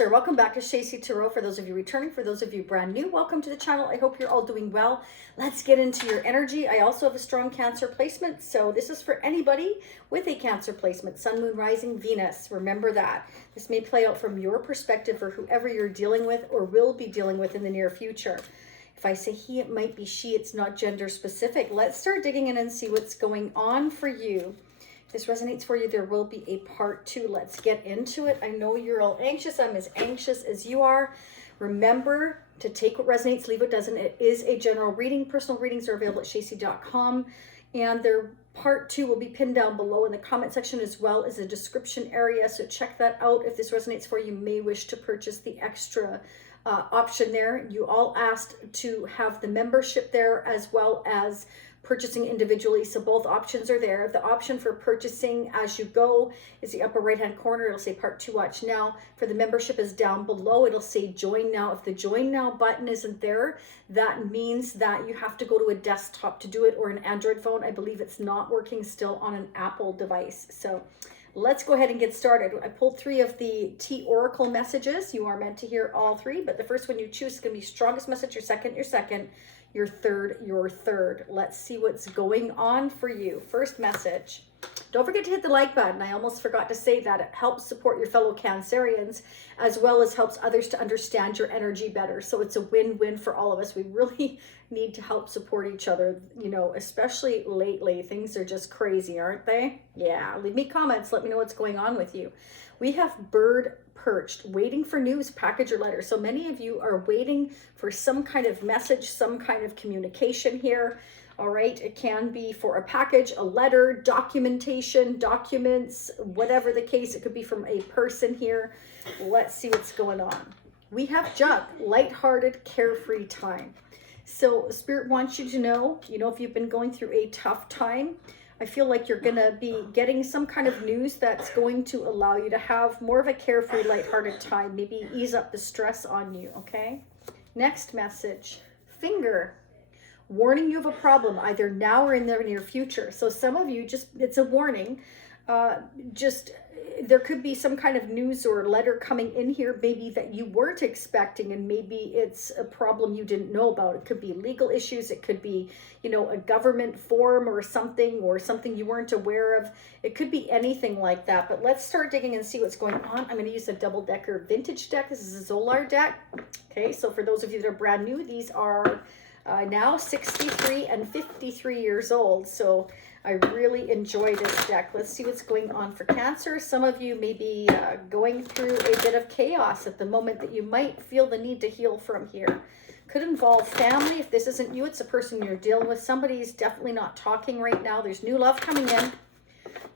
Cancer, welcome back to Stacey Tarot. For those of you returning, for those of you brand new, welcome to the channel. I hope you're all doing well. Let's get into your energy. I also have a strong Cancer placement, so this is for anybody with a Cancer placement, Sun, Moon, Rising, Venus. Remember that. This may play out from your perspective for whoever you're dealing with or will be dealing with in the near future. If I say he, it might be she. It's not gender specific. Let's start digging in and see what's going on for you. If this resonates for you, there will be a part 2. Let's get into it. I know you're all anxious. I'm as anxious as you are. Remember to take what resonates, leave what doesn't. It is a general reading. Personal readings are available at stacey.com. And their part 2 will be pinned down below in the comment section as well as the description area. So check that out. If this resonates for you, you may wish to purchase the extra option there. You all asked to have the membership there as well as purchasing individually, so both options are there. The option for purchasing as you go is the upper right hand corner. It'll say part 2, watch now. For the membership is down below. It'll say join now. If the join now button isn't there, that means that you have to go to a desktop to do it, or an Android phone. I believe it's not working still on an Apple device. So let's go ahead and get started. I pulled 3 of the T Oracle messages. You are meant to hear all 3, but the first one you choose is going to be strongest message, your second, your third. Let's see what's going on for you. First message. Don't forget to hit the like button. I almost forgot to say that. It helps support your fellow Cancerians as well as helps others to understand your energy better. So it's a win-win for all of us. We really need to help support each other, you know, especially lately. Things are just crazy, aren't they? Yeah, leave me comments. Let me know what's going on with you. We have bird perched, waiting for news, package, or letter. So many of you are waiting for some kind of message, some kind of communication here. All right, it can be for a package, a letter, documentation, documents, whatever the case. It could be from a person here. Let's see what's going on. We have Jug, lighthearted, carefree time. So Spirit wants you to know, if you've been going through a tough time, I feel like you're going to be getting some kind of news that's going to allow you to have more of a carefree, lighthearted time, maybe ease up the stress on you, okay? Next message, finger, warning you of a problem, either now or in the near future. So some of you, it's a warning. There could be some kind of news or letter coming in here, maybe that you weren't expecting, and maybe it's a problem you didn't know about. It could be legal issues. It could be, a government form or something you weren't aware of. It could be anything like that. But let's start digging and see what's going on. I'm going to use a double-decker vintage deck. This is a Zolar deck. Okay, so for those of you that are brand new, these are now 63 and 53 years old. So I really enjoy this deck. Let's see what's going on for Cancer. Some of you may be going through a bit of chaos at the moment that you might feel the need to heal from here. Could involve family. If this isn't you, it's a person you're dealing with. Somebody's definitely not talking right now. There's new love coming in.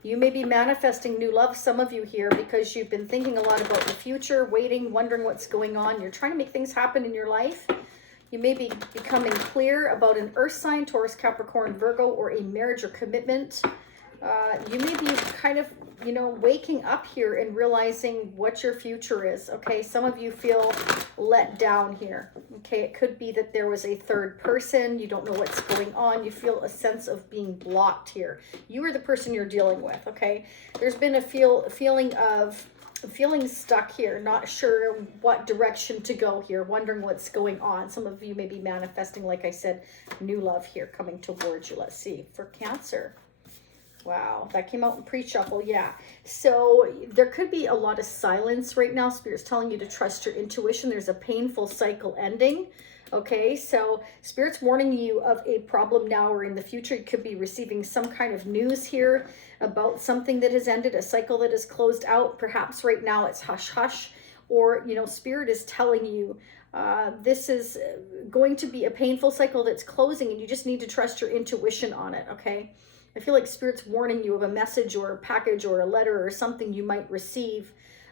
You may be manifesting new love, some of you here, because you've been thinking a lot about the future, waiting, wondering what's going on. You're trying to make things happen in your life. You may be becoming clear about an earth sign, Taurus, Capricorn, Virgo, or a marriage or commitment. You may be kind of, waking up here and realizing what your future is. Okay, some of you feel let down here. Okay, it could be that there was a third person. You don't know what's going on. You feel a sense of being blocked here. You are the person you're dealing with. Okay, there's been a feeling of feeling stuck here, not sure what direction to go here, wondering what's going on. Some of you may be manifesting, like I said, new love here coming towards you. Let's see for Cancer. Wow, that came out in pre-shuffle. Yeah, so there could be a lot of silence right now. Spirit's telling you to trust your intuition. There's a painful cycle ending. Okay, so Spirit's warning you of a problem now or in the future. You could be receiving some kind of news here about something that has ended, a cycle that is closed out. Perhaps right now it's hush hush, or Spirit is telling you this is going to be a painful cycle that's closing, and you just need to trust your intuition on it. Okay, I feel like Spirit's warning you of a message or a package or a letter or something you might receive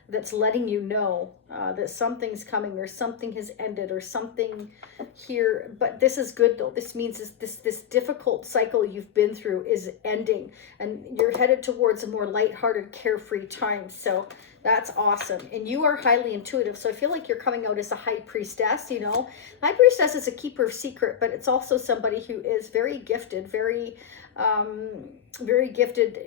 that's letting you know that something's coming, or something has ended, or something here. But this is good though. This means this difficult cycle you've been through is ending, and you're headed towards a more lighthearted, carefree time. So that's awesome. And you are highly intuitive. So I feel like you're coming out as a high priestess. High priestess is a keeper of secret, but it's also somebody who is very gifted, very gifted,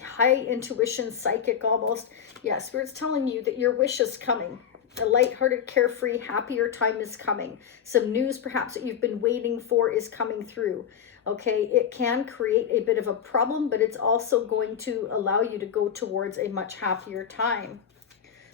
high intuition, psychic almost. Yeah, Spirit's telling you that your wish is coming. A lighthearted, carefree, happier time is coming. Some news perhaps that you've been waiting for is coming through. Okay, it can create a bit of a problem, but it's also going to allow you to go towards a much happier time.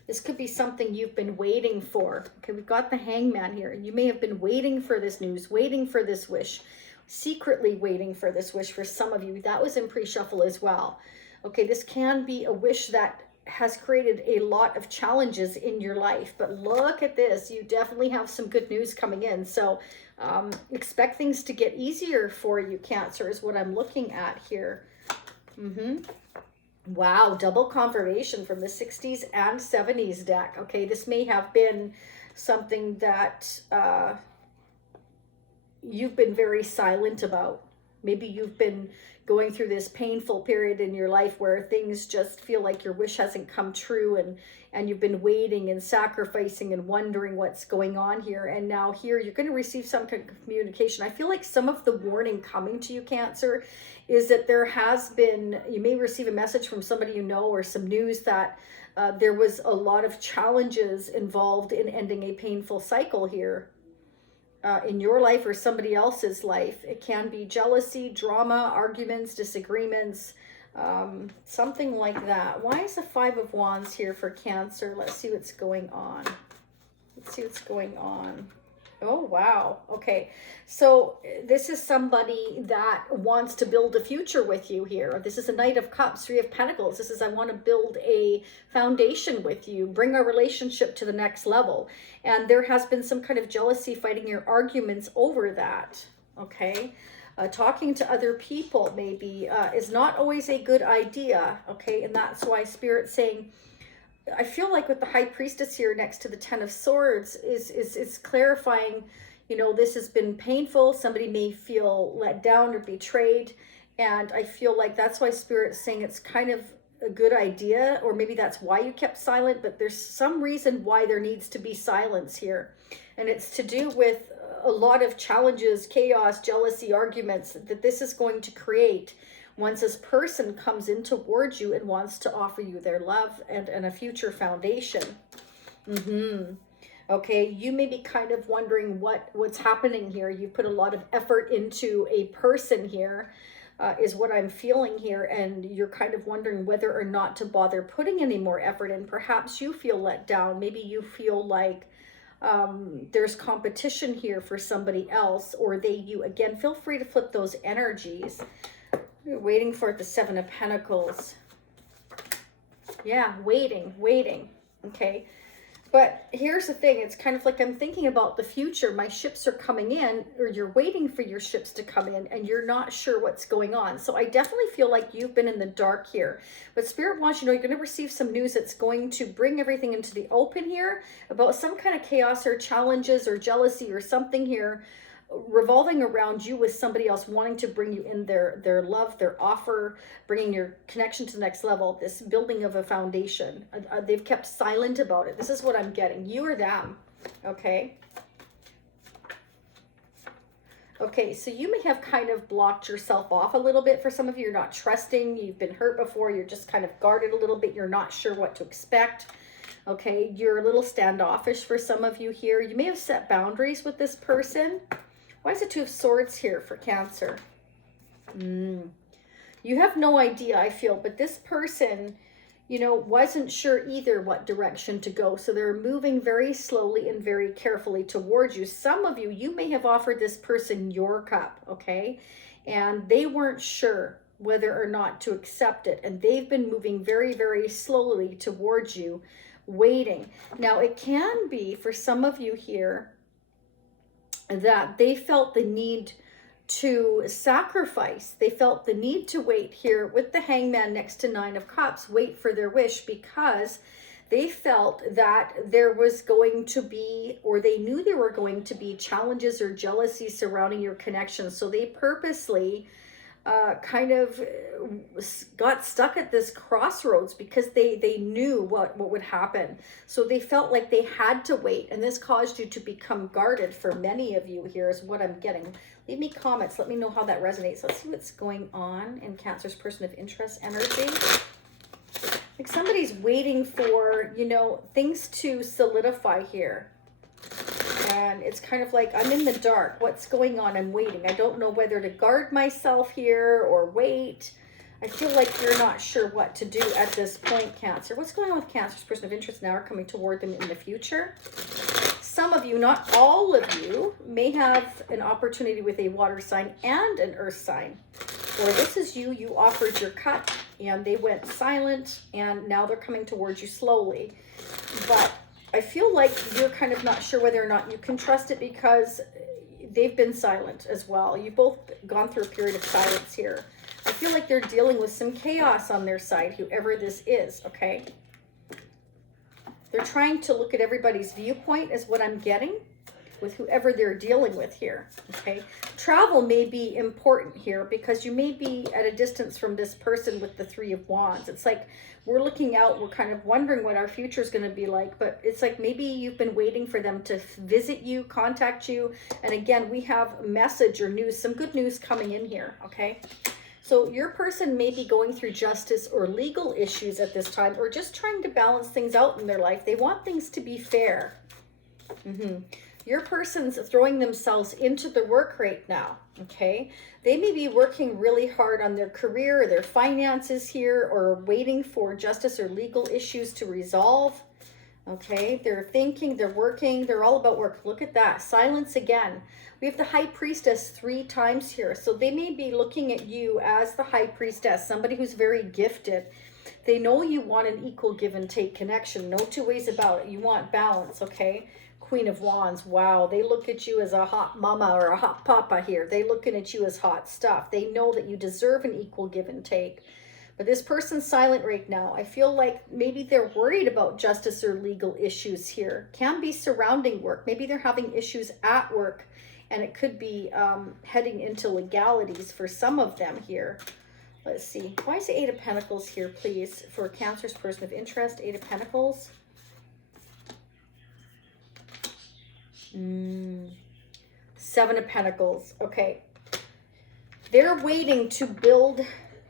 This could be something you've been waiting for. Okay, we've got the Hangman here. You may have been waiting for this news, waiting for this wish, secretly waiting for this wish for some of you. That was in pre-shuffle as well. Okay, this can be a wish that has created a lot of challenges in your life, but look at this. You definitely have some good news coming in. So expect things to get easier for you, Cancer, is what I'm looking at here. Wow, double confirmation from the 60s and 70s deck. Okay, this may have been something that you've been very silent about. Maybe you've been going through this painful period in your life where things just feel like your wish hasn't come true, and you've been waiting and sacrificing and wondering what's going on here. And now here you're going to receive some kind of communication. I feel like some of the warning coming to you, Cancer, is that there has been, you may receive a message from somebody you know, or some news that there was a lot of challenges involved in ending a painful cycle here. In your life or somebody else's life. It can be jealousy, drama, arguments, disagreements, something like that. Why is the 5 of Wands here for Cancer? Let's see what's going on. Let's see what's going on. Oh, wow. Okay. So this is somebody that wants to build a future with you here. This is a Knight of Cups, 3 of Pentacles. This is, I want to build a foundation with you, bring our relationship to the next level. And there has been some kind of jealousy, fighting your arguments over that. Okay. Talking to other people maybe is not always a good idea. Okay. And that's why Spirit's saying, I feel like with the High Priestess here next to the 10 of Swords is clarifying, you know, this has been painful. Somebody may feel let down or betrayed. And I feel like that's why Spirit's saying it's kind of a good idea, or maybe that's why you kept silent, but there's some reason why there needs to be silence here. And it's to do with a lot of challenges, chaos, jealousy, arguments that this is going to create once this person comes in towards you and wants to offer you their love and a future foundation. Okay, you may be kind of wondering what's happening here. You put a lot of effort into a person here, is what I'm feeling here, and you're kind of wondering whether or not to bother putting any more effort in. Perhaps you feel let down. Maybe you feel like there's competition here for somebody else, or you. Again, feel free to flip those energies. We're waiting for the 7 of Pentacles. Yeah, waiting. Okay. But here's the thing. It's kind of like I'm thinking about the future. My ships are coming in, or you're waiting for your ships to come in, and you're not sure what's going on. So I definitely feel like you've been in the dark here. But Spirit wants you to know you're going to receive some news that's going to bring everything into the open here about some kind of chaos or challenges or jealousy or something here revolving around you with somebody else wanting to bring you in their love, their offer, bringing your connection to the next level, this building of a foundation. They've kept silent about it. This is what I'm getting. You or them. Okay. Okay, so you may have kind of blocked yourself off a little bit. For some of you, you're not trusting. You've been hurt before. You're just kind of guarded a little bit. You're not sure what to expect. Okay, you're a little standoffish for some of you here. You may have set boundaries with this person. Why is the 2 of Swords here for Cancer? You have no idea, I feel, but this person, you know, wasn't sure either what direction to go. So they're moving very slowly and very carefully towards you. Some of you, you may have offered this person your cup, okay? And they weren't sure whether or not to accept it. And they've been moving very, very slowly towards you, waiting. Now, it can be for some of you here that they felt the need to sacrifice. They felt the need to wait here with the Hangman next to 9 of Cups, wait for their wish, because they felt that there was going to be, or they knew there were going to be challenges or jealousy surrounding your connection. So they purposely kind of got stuck at this crossroads because they knew what would happen. So they felt like they had to wait, and this caused you to become guarded. For many of you here is what I'm getting. Leave me comments. Let me know how that resonates. Let's see what's going on in Cancer's person of interest energy. Like somebody's waiting for, you know, things to solidify here. And it's kind of like, I'm in the dark. What's going on? I'm waiting. I don't know whether to guard myself here or wait. I feel like you're not sure what to do at this point, Cancer. What's going on with Cancer's person of interest now are coming toward them in the future? Some of you, not all of you, may have an opportunity with a water sign and an earth sign. Or this is you, you offered your cut and they went silent and now they're coming towards you slowly. But I feel like you're kind of not sure whether or not you can trust it because they've been silent as well. You've both gone through a period of silence here. I feel like they're dealing with some chaos on their side, whoever this is, okay? They're trying to look at everybody's viewpoint is what I'm getting with whoever they're dealing with here, okay? Travel may be important here because you may be at a distance from this person with the Three of Wands. It's like we're looking out, we're kind of wondering what our future is going to be like, but it's like maybe you've been waiting for them to visit you, contact you, and again, we have a message or news, some good news coming in here, okay? So your person may be going through justice or legal issues at this time, or just trying to balance things out in their life. They want things to be fair. Your person's throwing themselves into the work right now, okay? They may be working really hard on their career or their finances here, or waiting for justice or legal issues to resolve, okay? They're thinking, they're working, they're all about work. Look at that, silence again. We have the High Priestess 3 times here. So they may be looking at you as the High Priestess, somebody who's very gifted. They know you want an equal give and take connection. No two ways about it. You want balance, okay? Queen of Wands, wow. They look at you as a hot mama or a hot papa here. They looking at you as hot stuff. They know that you deserve an equal give and take. But this person's silent right now. I feel like maybe they're worried about justice or legal issues here. Can be surrounding work. Maybe they're having issues at work. And it could be heading into legalities for some of them here. Let's see. Why is the Eight of Pentacles here, please? For Cancer's person of interest, Eight of Pentacles. Seven of Pentacles. Okay. They're waiting to build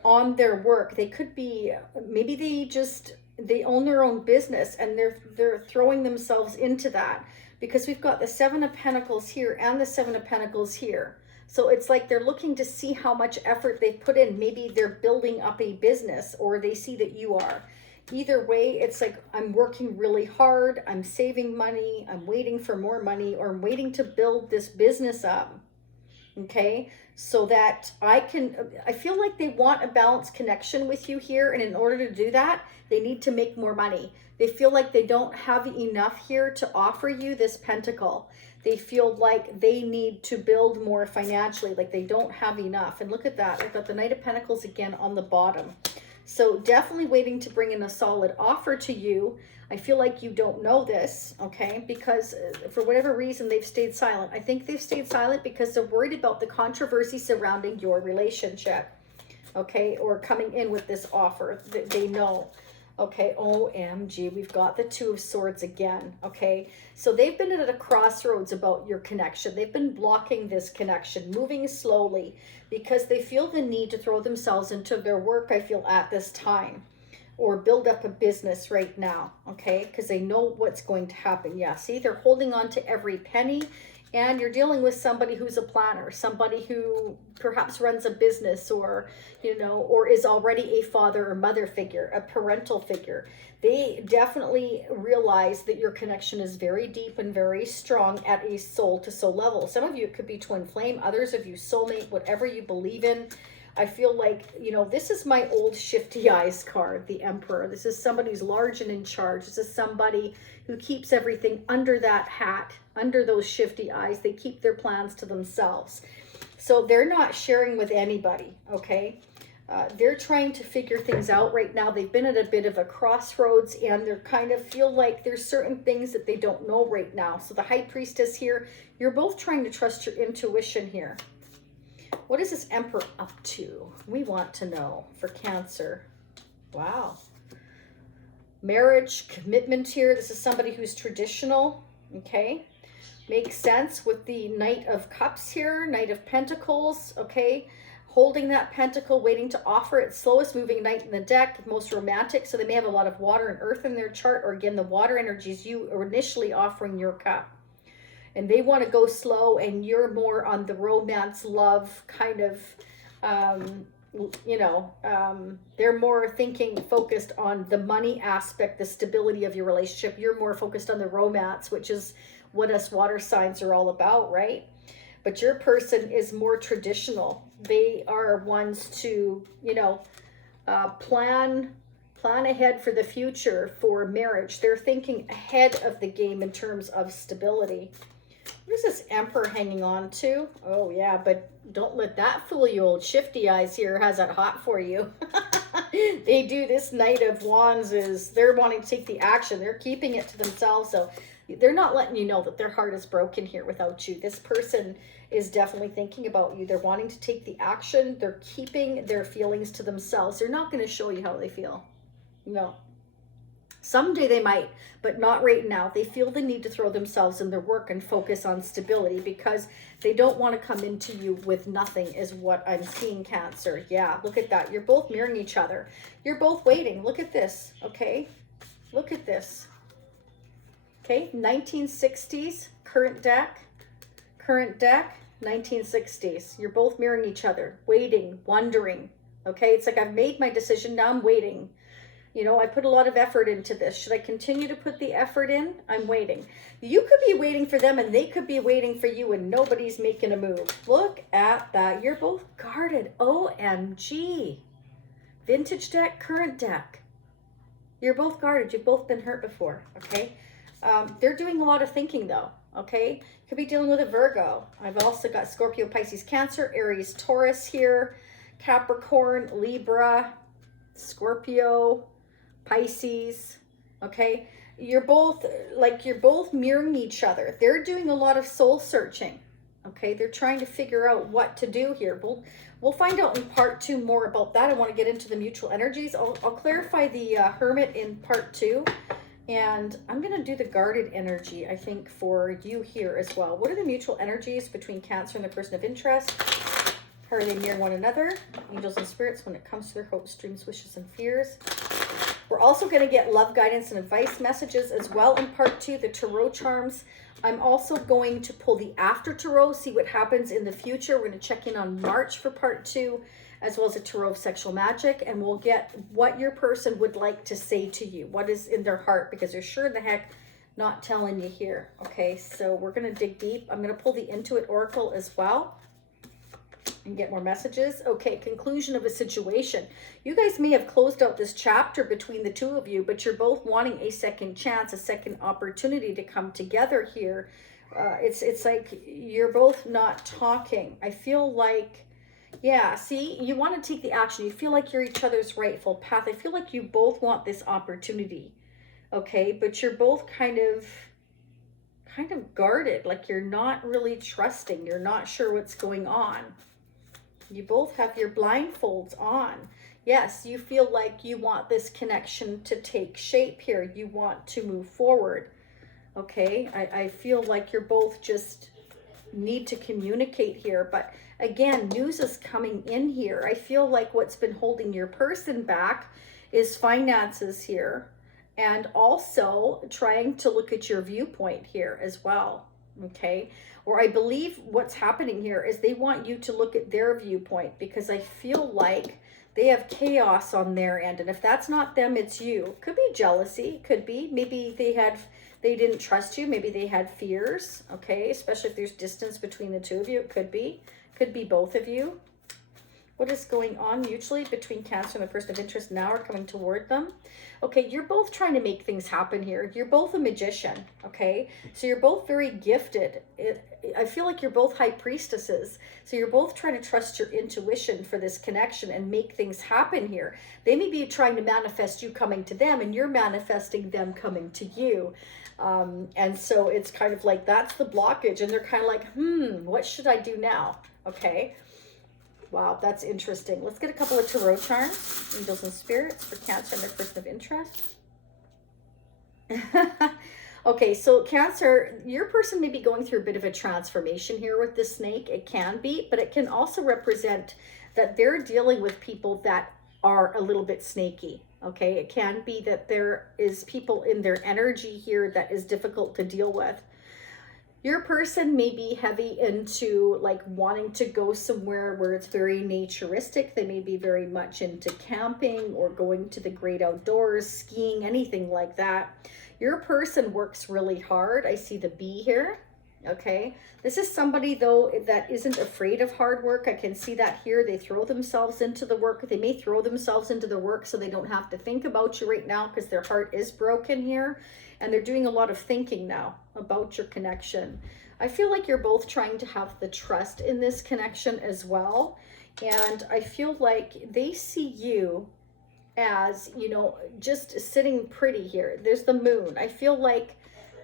on their work. They could be, maybe they own their own business and they're throwing themselves into that. Because we've got the Seven of Pentacles here and the Seven of Pentacles here. So it's like they're looking to see how much effort they've put in. Maybe they're building up a business, or they see that you are. Either way, it's like, I'm working really hard, I'm saving money, I'm waiting for more money, or I'm waiting to build this business up. Okay, so that I feel like they want a balanced connection with you here. And in order to do that, they need to make more money. They feel like they don't have enough here to offer you this pentacle. They feel like they need to build more financially, like they don't have enough. And look at that. I've got the Knight of Pentacles again on the bottom. So definitely waiting to bring in a solid offer to you. I feel like you don't know this, okay? Because for whatever reason, they've stayed silent. I think they've stayed silent because they're worried about the controversy surrounding your relationship, okay? Or coming in with this offer that they know. Okay, OMG, we've got the Two of Swords again, okay? So they've been at a crossroads about your connection. They've been blocking this connection, moving slowly, because they feel the need to throw themselves into their work, I feel, at this time, or build up a business right now, okay? Because they know what's going to happen. Yeah, see, they're holding on to every penny. And you're dealing with somebody who's a planner, somebody who perhaps runs a business, or, you know, or is already a father or mother figure, a parental figure. They definitely realize that your connection is very deep and very strong at a soul to soul level. Some of you, it could be twin flame, others of you soulmate, whatever you believe in. I feel like, you know, this is my old shifty eyes card, the Emperor. This is somebody who's large and in charge. This is somebody who keeps everything under that hat, under those shifty eyes. They keep their plans to themselves. So they're not sharing with anybody, okay? They're trying to figure things out right now. They've been at a bit of a crossroads, and they're kind of feel like there's certain things that they don't know right now. So the High Priestess here, you're both trying to trust your intuition here. What is this Emperor up to? We want to know for Cancer. Wow. Marriage, commitment here. This is somebody who's traditional, okay? Makes sense with the Knight of Cups here, Knight of Pentacles, okay? holding that pentacle, waiting to offer it. Slowest moving knight in the deck, most romantic. So they may have a lot of water and earth in their chart, or again, the water energy is you initially offering your cup. And they want to go slow, and you're more on the romance, love kind of, they're more focused on the money aspect, the stability of your relationship. You're more focused on the romance, which is what us water signs are all about, right? But your person is more traditional. They are ones to, plan ahead for the future for marriage. They're thinking ahead of the game in terms of stability. What is this Emperor hanging on to? Oh yeah, but don't let that fool you. Old shifty eyes here has that hot for you. They do. This Knight of Wands they're wanting to take the action. They're keeping it to themselves. So they're not letting you know that their heart is broken here without you. This person is definitely thinking about you. They're wanting to take the action. They're keeping their feelings to themselves. They're not going to show you how they feel. No. Someday they might, but not right now. They feel the need to throw themselves in their work and focus on stability because they don't want to come into you with nothing is what I'm seeing, Cancer. Yeah, look at that. You're both mirroring each other. You're both waiting. Look at this, okay? Look at this. Okay, 1960s, current deck, 1960s. You're both mirroring each other, waiting, wondering, okay? It's like I've made my decision, now I'm waiting. I put a lot of effort into this. Should I continue to put the effort in? I'm waiting. You could be waiting for them and they could be waiting for you and nobody's making a move. Look at that. You're both guarded. OMG. Vintage deck, current deck. You're both guarded. You've both been hurt before, okay? They're doing a lot of thinking though, okay? Could be dealing with a Virgo. I've also got Scorpio, Pisces, Cancer, Aries, Taurus here, Capricorn, Libra, Scorpio, Pisces, okay? You're both mirroring each other. They're doing a lot of soul searching, okay? They're trying to figure out what to do here. We'll find out in part 2 more about that. I want to get into the mutual energies. I'll clarify the Hermit in part 2. And I'm going to do the guarded energy, I think, for you here as well. What are the mutual energies between Cancer and the person of interest? How are they near one another? Angels and spirits when it comes to their hopes, dreams, wishes, and fears. We're also going to get love, guidance, and advice messages as well in part 2, the tarot charms. I'm also going to pull the after tarot, see what happens in the future. We're going to check in on March for part 2, as well as a tarot of sexual magic, and we'll get what your person would like to say to you, what is in their heart, because they're sure the heck not telling you here. Okay, so we're going to dig deep. I'm going to pull the Intuit Oracle as well and get more messages. Okay, conclusion of a situation. You guys may have closed out this chapter between the two of you, but you're both wanting a second chance, a second opportunity to come together here. It's like you're both not talking. I feel like, yeah, see, you want to take the action. You feel like you're each other's rightful path. I feel like you both want this opportunity, okay? But you're both kind of guarded, like you're not really trusting. You're not sure what's going on. You both have your blindfolds on. Yes, you feel like you want this connection to take shape here. You want to move forward, okay? I feel like you're both just need to communicate here, but again, news is coming in here. I feel like what's been holding your person back is finances here, and also trying to look at your viewpoint here as well, okay? Or I believe what's happening here is they want you to look at their viewpoint, because I feel like they have chaos on their end, and if that's not them, it's you. Could be jealousy, could be maybe they didn't trust you, maybe they had fears, okay? Especially if there's distance between the two of you, it could be both of you. What is going on mutually between Cancer and the person of interest now or coming toward them? Okay, you're both trying to make things happen here. You're both a magician, okay? So you're both very gifted. I feel like you're both high priestesses. So you're both trying to trust your intuition for this connection and make things happen here. They may be trying to manifest you coming to them, and you're manifesting them coming to you. And so it's kind of like that's the blockage, and they're kind of like, what should I do now? Okay. Wow, that's interesting. Let's get a couple of tarot charms, angels and spirits for Cancer and their person of interest. Okay, so Cancer, your person may be going through a bit of a transformation here with this snake. It can be, but it can also represent that they're dealing with people that are a little bit snaky. Okay, it can be that there is people in their energy here that is difficult to deal with. Your person may be heavy into like wanting to go somewhere where it's very naturistic. They may be very much into camping or going to the great outdoors, skiing, anything like that. Your person works really hard. I see the bee here. Okay, this is somebody though that isn't afraid of hard work. I can see that here. They throw themselves into the work. They may throw themselves into the work so they don't have to think about you right now because their heart is broken here, and they're doing a lot of thinking now about your connection. I feel like you're both trying to have the trust in this connection as well, and I feel like they see you as, you know, just sitting pretty here. There's the moon. I feel like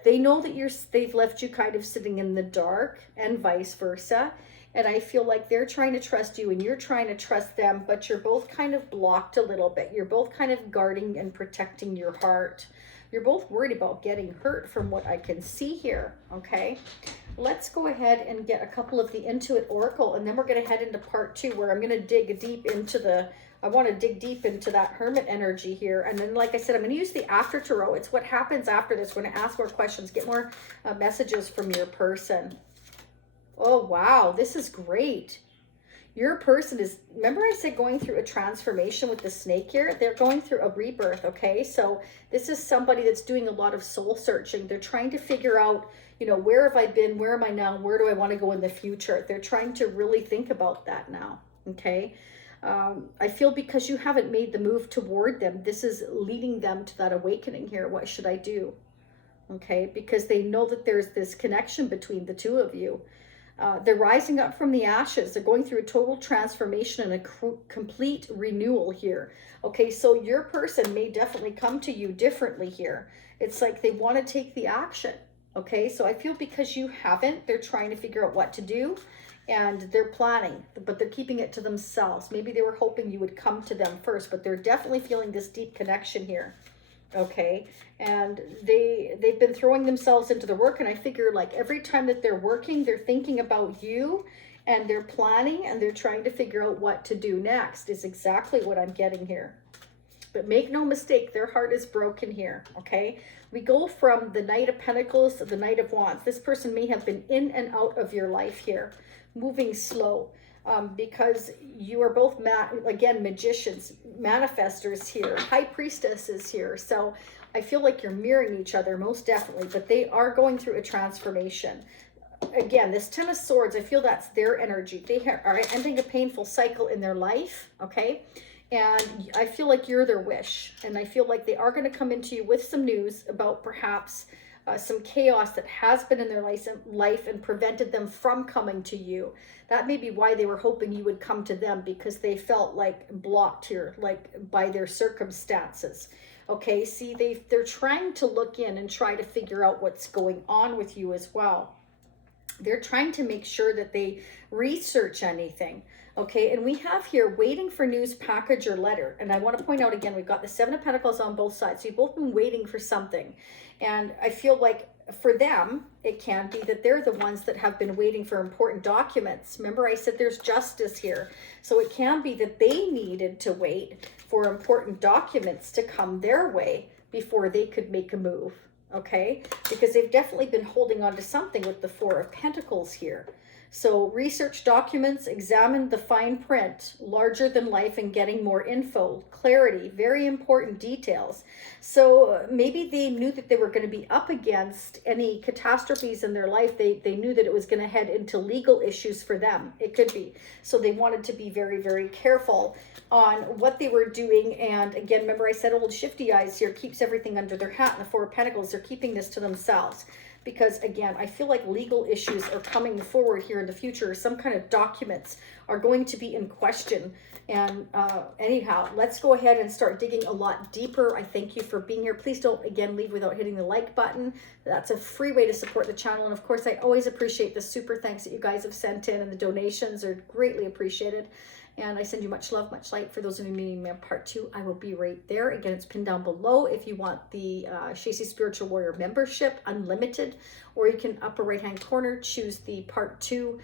they know that they've left you kind of sitting in the dark, and vice versa. And I feel like they're trying to trust you and you're trying to trust them, but you're both kind of blocked a little bit. You're both kind of guarding and protecting your heart. You're both worried about getting hurt from what I can see here, okay? Let's go ahead and get a couple of the Intuit Oracle, and then we're going to head into part 2 where I'm going to dig deep into I want to dig deep into that Hermit energy here. And then, like I said, I'm going to use the After Tarot. It's what happens after this. We're going to ask more questions, get more messages from your person. Oh, wow. This is great. Your person is, remember I said going through a transformation with the snake here? They're going through a rebirth, okay? So this is somebody that's doing a lot of soul searching. They're trying to figure out, you know, where have I been? Where am I now? Where do I want to go in the future? They're trying to really think about that now, okay? I feel because you haven't made the move toward them, this is leading them to that awakening here. What should I do? Okay, because they know that there's this connection between the two of you. They're rising up from the ashes. They're going through a total transformation and a complete renewal here. Okay, so your person may definitely come to you differently here. It's like they want to take the action. Okay, so I feel because you haven't, they're trying to figure out what to do. And they're planning, but they're keeping it to themselves. Maybe they were hoping you would come to them first, but they're definitely feeling this deep connection here. Okay, and they've been throwing themselves into the work, and I figure like every time that they're working, they're thinking about you, and they're planning, and they're trying to figure out what to do next is exactly what I'm getting here. But make no mistake, their heart is broken here, okay? We go from the Knight of Pentacles to the Knight of Wands. This person may have been in and out of your life here, moving slow, because you are both, again, magicians, manifestors here, high priestesses here. So I feel like you're mirroring each other most definitely, but they are going through a transformation. Again, this Ten of Swords, I feel that's their energy. They are ending a painful cycle in their life, okay? And I feel like you're their wish. And I feel like they are going to come into you with some news about perhaps some chaos that has been in their life and prevented them from coming to you. That may be why they were hoping you would come to them, because they felt like blocked here, like by their circumstances. Okay, see, they're trying to look in and try to figure out what's going on with you as well. They're trying to make sure that they research anything. Okay, and we have here waiting for news, package, or letter. And I want to point out again, we've got the Seven of Pentacles on both sides. So you've both been waiting for something. And I feel like for them, it can be that they're the ones that have been waiting for important documents. Remember, I said there's justice here. So it can be that they needed to wait for important documents to come their way before they could make a move. Okay, because they've definitely been holding on to something with the Four of Pentacles here. So research documents, examine the fine print, larger than life, and getting more info, clarity, very important details. So maybe they knew that they were going to be up against any catastrophes in their life. They knew that it was going to head into legal issues for them. It could be. So they wanted to be very, very careful on what they were doing. And again, remember I said old shifty eyes here keeps everything under their hat, and the Four of Pentacles, they're keeping this to themselves. Because again, I feel like legal issues are coming forward here in the future. Some kind of documents are going to be in question. And anyhow, let's go ahead and start digging a lot deeper. I thank you for being here. Please don't, again, leave without hitting the like button. That's a free way to support the channel. And of course, I always appreciate the super thanks that you guys have sent in, and the donations are greatly appreciated. And I send you much love, much light. For those of you meeting me on part 2, I will be right there. Again, it's pinned down below if you want the Shacy Spiritual Warrior membership, unlimited, or you can upper right hand corner, choose the part 2.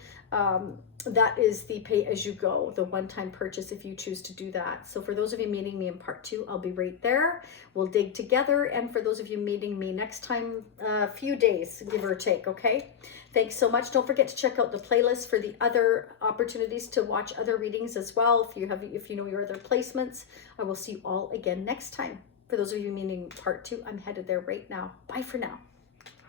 That is the pay as you go, the one-time purchase if you choose to do that. So for those of you meeting me in part 2, I'll be right there. We'll dig together. And for those of you meeting me next time, a few days, give or take, okay? Thanks so much. Don't forget to check out the playlist for the other opportunities to watch other readings as well. If you know your other placements, I will see you all again next time. For those of you meeting part 2, I'm headed there right now. Bye for now.